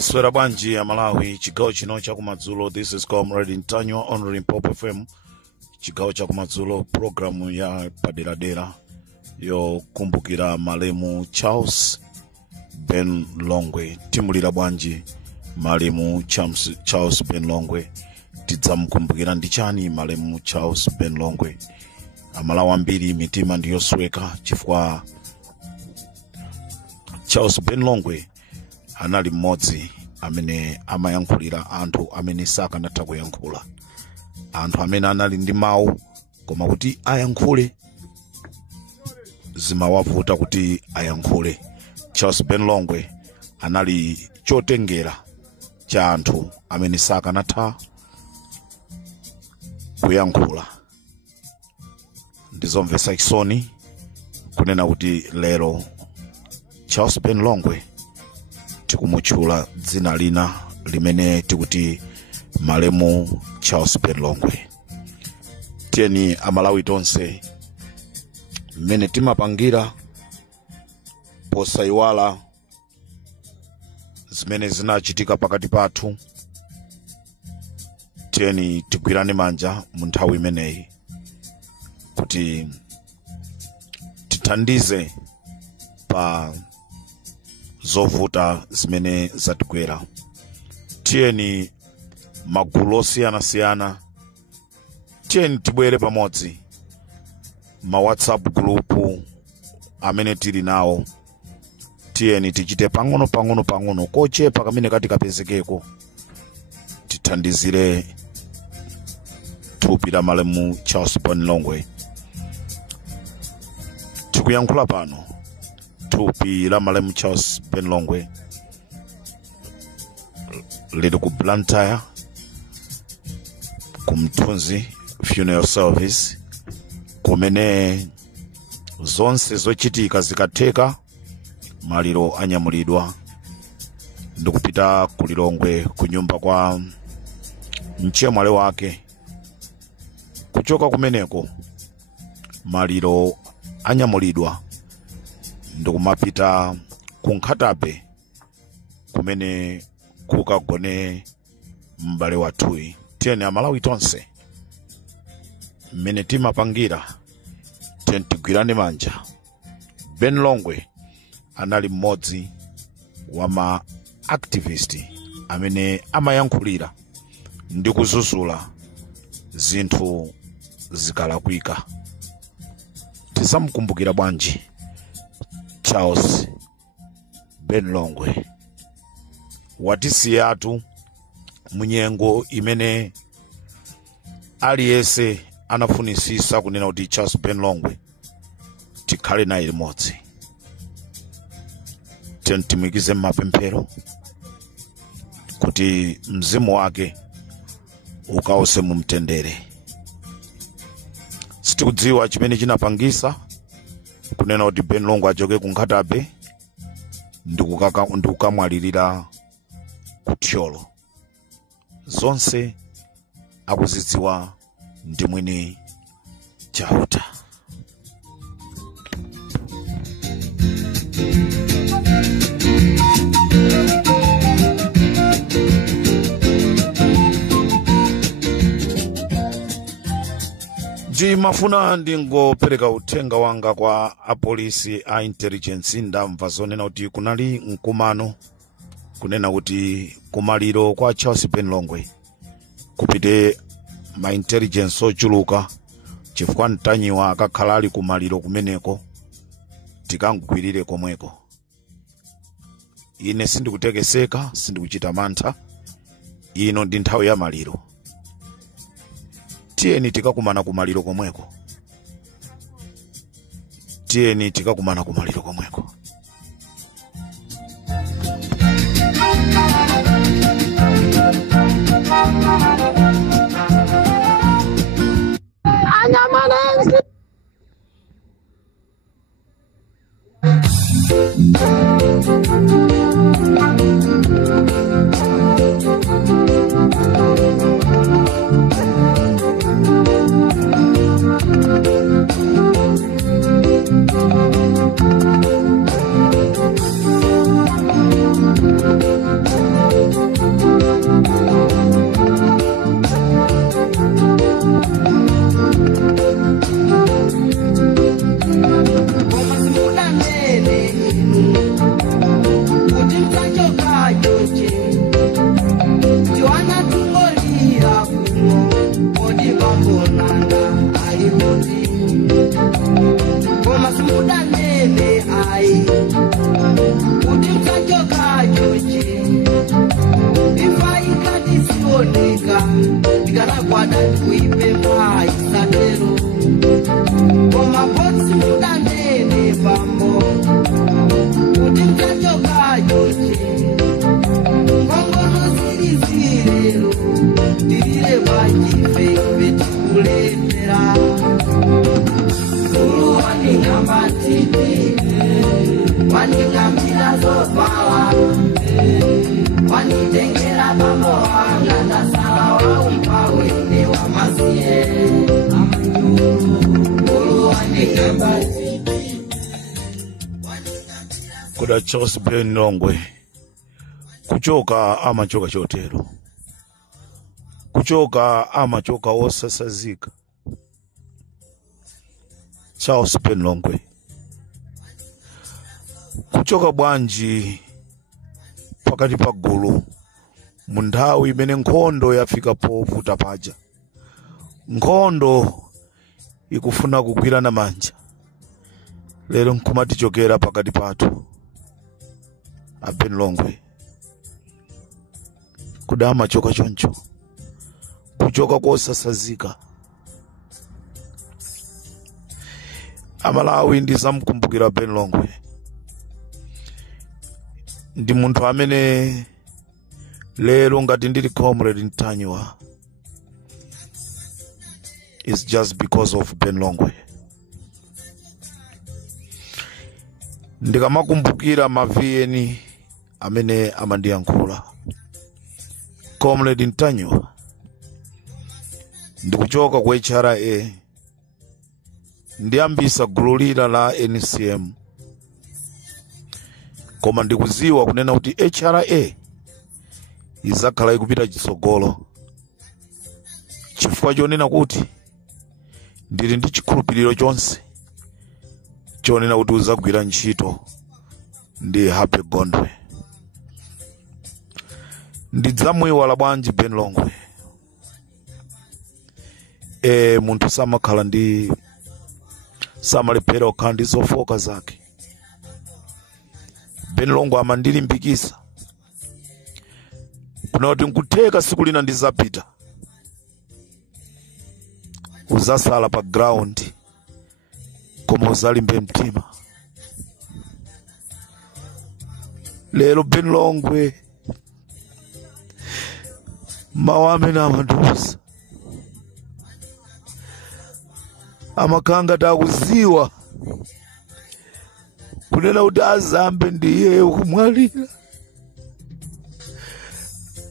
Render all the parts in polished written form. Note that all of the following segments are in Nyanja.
Swera Banji ya Malawi, chigawo chino cha kumadzulo. This is Comrade Ntanywa on Limpopo FM, chigawo cha kumadzulo, programu ya paderadera yo kumbukira malemu Charles Ben Longwe. Timulira Banji malemu Charles Ben Longwe, tidzamukumbukira ndichani malemu Charles Ben Longwe. Amalawi ambiri mitima ndiyosweka chifukwa Charles Ben Longwe anali mmodzi amene amayankhulira anthu amene sakanatha kuyankhula, anthu amene anali ndi mawu koma kuti ayankhule zimawavuta kuti ayankhule. Charles Ben Longwe anali chotengera cha anthu amene sakanatha kuyankhula. Ndizomvetsa chisoni kunena kuti lero Charles Ben Longwe tikumutchula dzina lina limene tikuti malemu Charles Ben Longwe. Tieni Amalawi tonse mmene timapangira posaiwala zimene zinachitika pakati pathu, tieni tigwirane manja mu nthawi imeneyi kuti tithandize pa zovuta zimene zatigwera. Tieni magulu osiyana-siyana, tieni tibwere pamodzi, ma WhatsApp group amene tili nawo, tieni tichite pang'ono kochepa kamene kati kapezekeko, tithandizire thupi la malemu Charles Ben Longwe. Tikuyankhula pano thupi la malemu Charles Ben Longwe lili ku Blantyre ku Mthunzi Funeral Service, kumene zonse zochitika zikatheka maliro anyamulidwa ndikupita ku Lilongwe ku nyumba kwa mchemwale wake. Kuchoka kumeneko maliro anyamulidwa ndikumapita ku Nkhatabe kumene kukagone m'bale wathuyi. Tieni Amalawi tonse mmene timapangira, tieni tigwirane manja. Ben Longwe anali mmodzi wa ma activist amene amayankhulira ndi kuzuzula zinthu zikalakwika. Tisamukumbukira bwanji Charles Ben Longwe watisiyatu munyengo imene aliyese anafunisisa kunena kuti Charles Ben Longwe tikhale naye limodzi. Timwikize mapemphero kuti mzimu wake ukawuse mu mtendere. Sitikudziwa chimene chinapangisa kunena kuti Ben Longwe achoke ku Nkhatabe ndikukamwalirira ku Thyolo. Zonse akuzidziwa ndi mwini Chauta. Mafuna ndingopereka uthenga wanga kwa apolisi a intelligence. Ndamva zonena kuti kunali mkumano kunena kuti kumaliro kwa Charles Ben Longwe kupite ma intelligence ochuluka chifukwa Ntanyiwa akakhala ali kumaliro kumeneko tikangwirire komweko. Ine sindikutekeseka, sindikuchita mantha, ino ndi nthawi ya maliro. Tiyeni tikakumana kumaliro komweko. Tiyeni tikakumana kumaliro komweko. Kuda Charles Ben Longwe kuchoka amachoka chotero, kuchoka amachoka osasazika. Charles Ben Longwe kuchoka bwanji pakati pa gulu mu nthawi imene nkhondo yafika povuta paja. Nkhondo ikufuna kugwirana manja, lero nkumatichokera pakati pathu. Ben Longwe kudama choka choncho, kuchoka kosasazika. Amalawi ndizamkumbukira Ben Longwe. Ndi munthu amene lero ngati ndili comrade Ntanyiwa is just because of Ben Longwe. Ndikamakumbukira maviyeni amene amandiyankhula, comrade Ntanyiwa ndikuchoka ku HRA, ndiyambisa gulu lina la NCM, koma ndikuziwa kunena kuti HRA izakhala ikupita chitsogolo, chifukwa chonena kuti ndili ndi chikhulupiriro chonse chonena kuti uzagwira ntchito ndi Happy Gondwe. Ndidzamuyiwala bwanji Ben Longwe. Munthu samakhala ndi samalephera okhala ndi zofoka zake. Ben Longwe amandilimbikisa kunoti nkutheka siku lina ndizapita, uzasala pa ground koma uzalimbe mtima. Lero Ben Longwe mawame na amandusa amakanga takuziwa kunena kuti azambe ndiye kumwalira.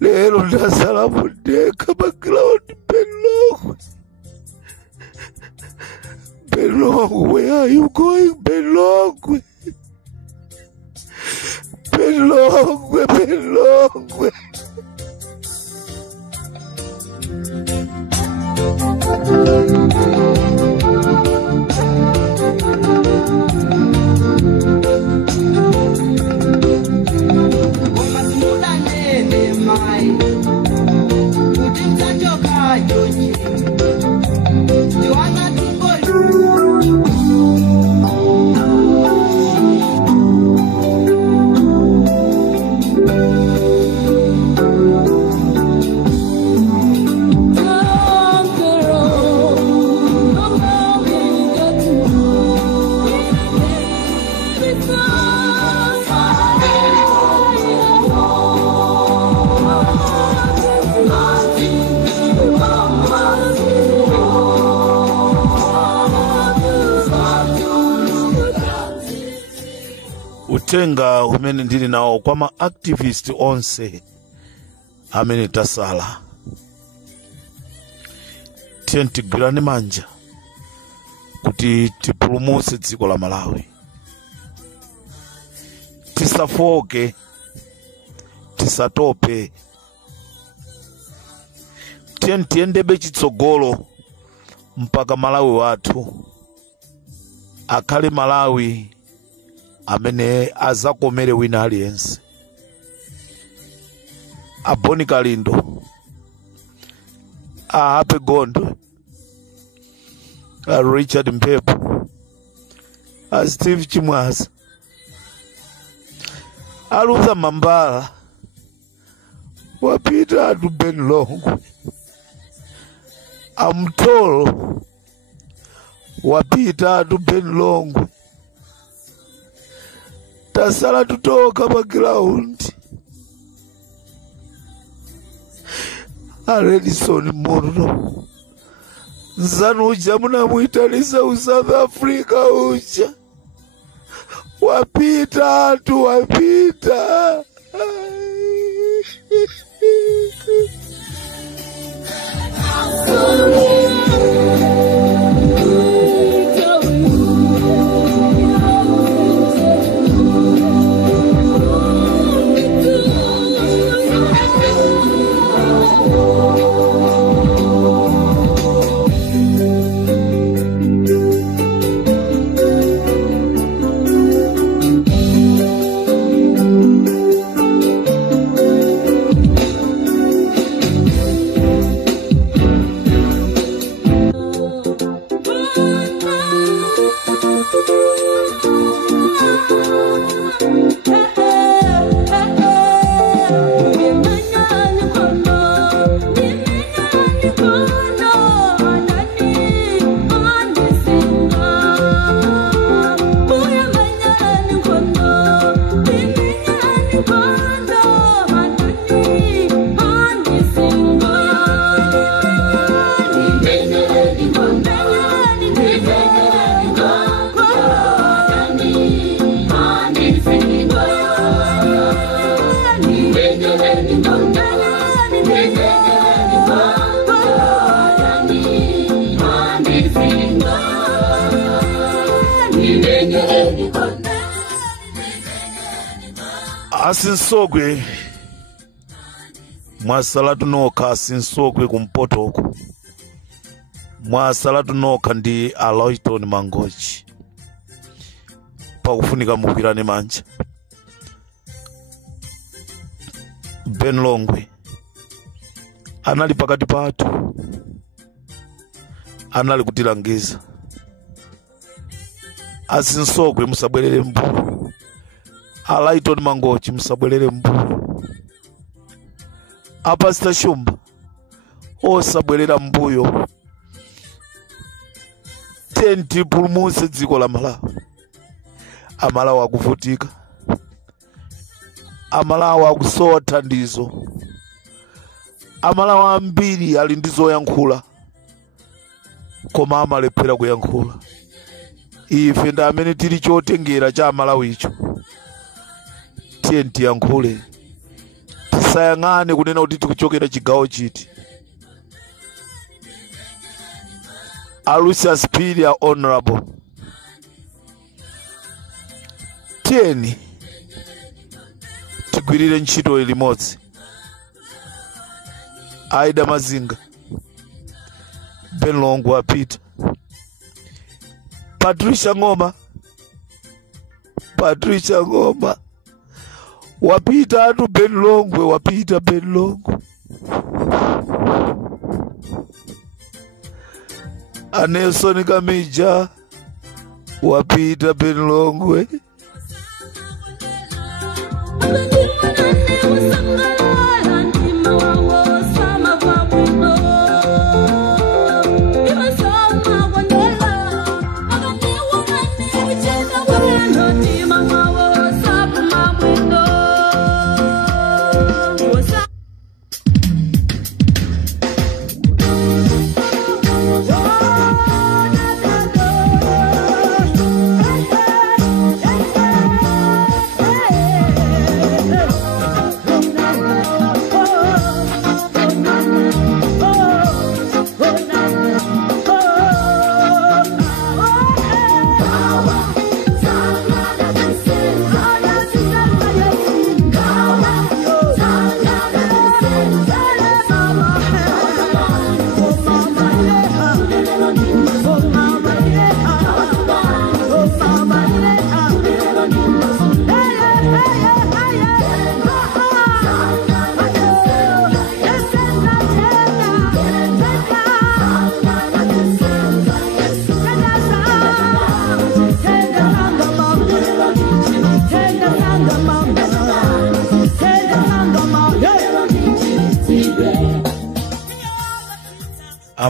Lero ndasala mudeka pa ground. Ben Longwe, Ben Longwe, where are you going? Ben Longwe, Ben Longwe, Ben Longwe. You utenga umene ndili nawo kwa ma activist onse amene tasala. Tiye tigwirane manja kuti tipulumutse dziko la Malawi. Tisafoke, tisatope. Tiye tiyendebe chitsogolo mpaka Malawi wathu akhale Malawi amene azakomere wina aliyense. Aboni Kalindo, Happy Gondo, Richard Mpepu, Steve Chimwaza, Luther Mambala, wapita to Ben Longwe, Amtolo, wapita to Ben Longwe. Tasala tutoka pa ground. Aredison Moro Nzanu uja munamuitanisa South Africa uja. Wapita tu wapita. Asinsogwe mwasalatu noka asinsogwe kumpoto huku. Mwasalatu noka ndi Aloyton Mangochi pakufunika mugwirane manja. Ben Longwe anali pakati patu, anali kutilangiza. Asinsogwe musabwerere mbuyo. Aloyton Mangochi musabwerere mbuyo. Pastor Shumba osabwerera mbuyo. Tenti pulumutse dziko la Malawi. Amalawi akuvutika. Amalawi akusowa thandizo. Amalawi ambiri ali ndi zoyankhula koma amalephera kuyankhula. Ife ndi amene tili chotengera cha Amalawi icho. Tiye tiyankhule. Tisayang'ane kunena kuti tikuchokera chigawo chiti. Lucius Pilia Honorable. Tiyeni tigwirire ntchito limodzi. Aida Mazinga, Ben Longwe apita. Patricia Ngoma wapita atu Ben Longwe, wapita Ben Longwe. Nelson Kamija wapita Ben Longwe.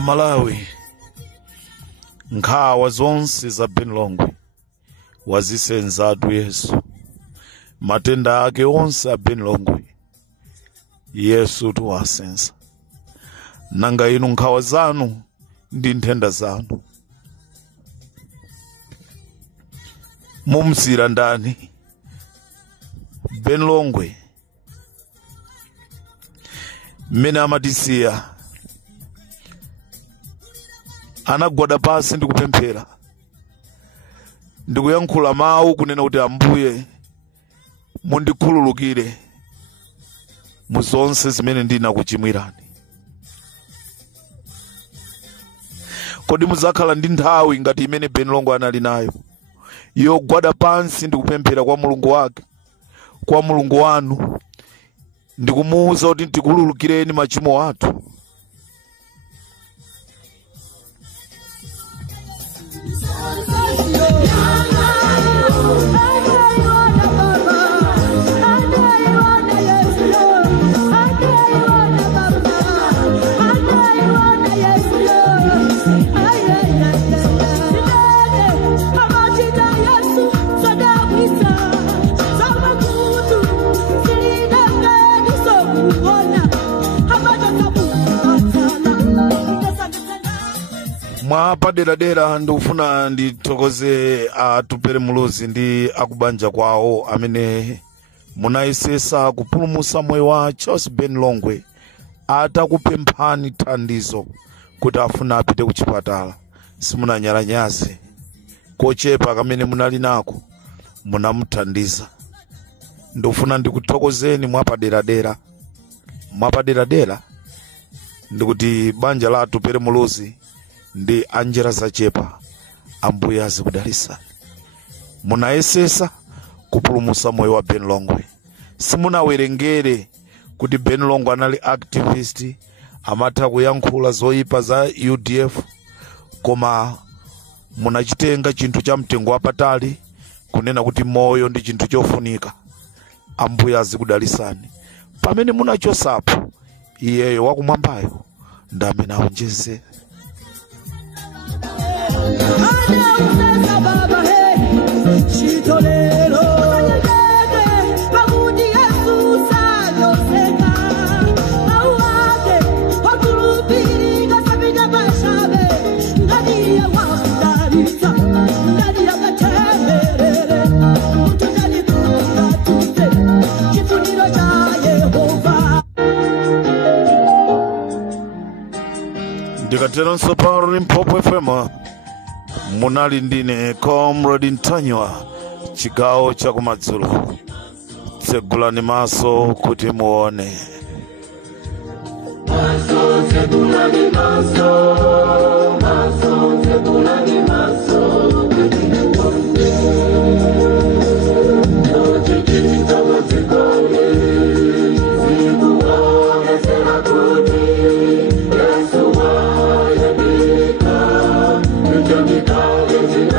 Amalawi, nkhawa zonse za Benlongwe wazisenzatu Yesu. Matenda ake onse a Benlongwe Yesu tuwasenza. Nanga inu nkhawa zanu ndi nthenda zanu mumsira ndani? Benlongwe mmene amatisiya anagwada pasi ndikupemphera, ndikuyankhula mawu kunena kuti Ambuye mundikhululukire muzonse zimene ndinakuchimwirani. Kodi muzakhala ndi nthawi ngati imene Benlongwe anali nayo yogwada pansi ndikupemphera kwa Mulungu wake, kwa Mulungu wanu, ndikumuwuza kuti ndikhululukireni machimo athu? Mwa padera ndikufuna ndithokoze atupere mulozi ndi akubanja kwawo amene munayesesa kupulumutsa moyo wa Charles Benlongwe atakupemphani thandizo kuti afuna apite ku chipatala. Simunanyalanyaze, kochepa kamene munali nako munamuthandiza. Ndikufuna ndikuthokozeni mwa padera ndikuti banja la atupere mulozi ndi anjera zachepa Ambuye azikudalisani. Munayesesa kupulumutsa moyo wa Benlongwe. Simunawerengere kuti Benlongwe anali activist, amatha kuyankhula zoyipa za UDF, koma munachitenga chinthu cha mtengo wapatali kunena kuti moyo ndi chinthu chofunika. Ambuye azikudalisani. Pamene munachosapo, iyeyo wakumwambayo ndi amene aonjezera. Ndikatero nsoparo Limpopo FM munali ndine Comrade Ntanywa, chigawo cha kumadzulo. Tsegulani maso kuti muone. Tsegulani maso tsegulani maso kuti muone. Nochikita mazikoni zikuone sera kuti Yesu wa yabika. It's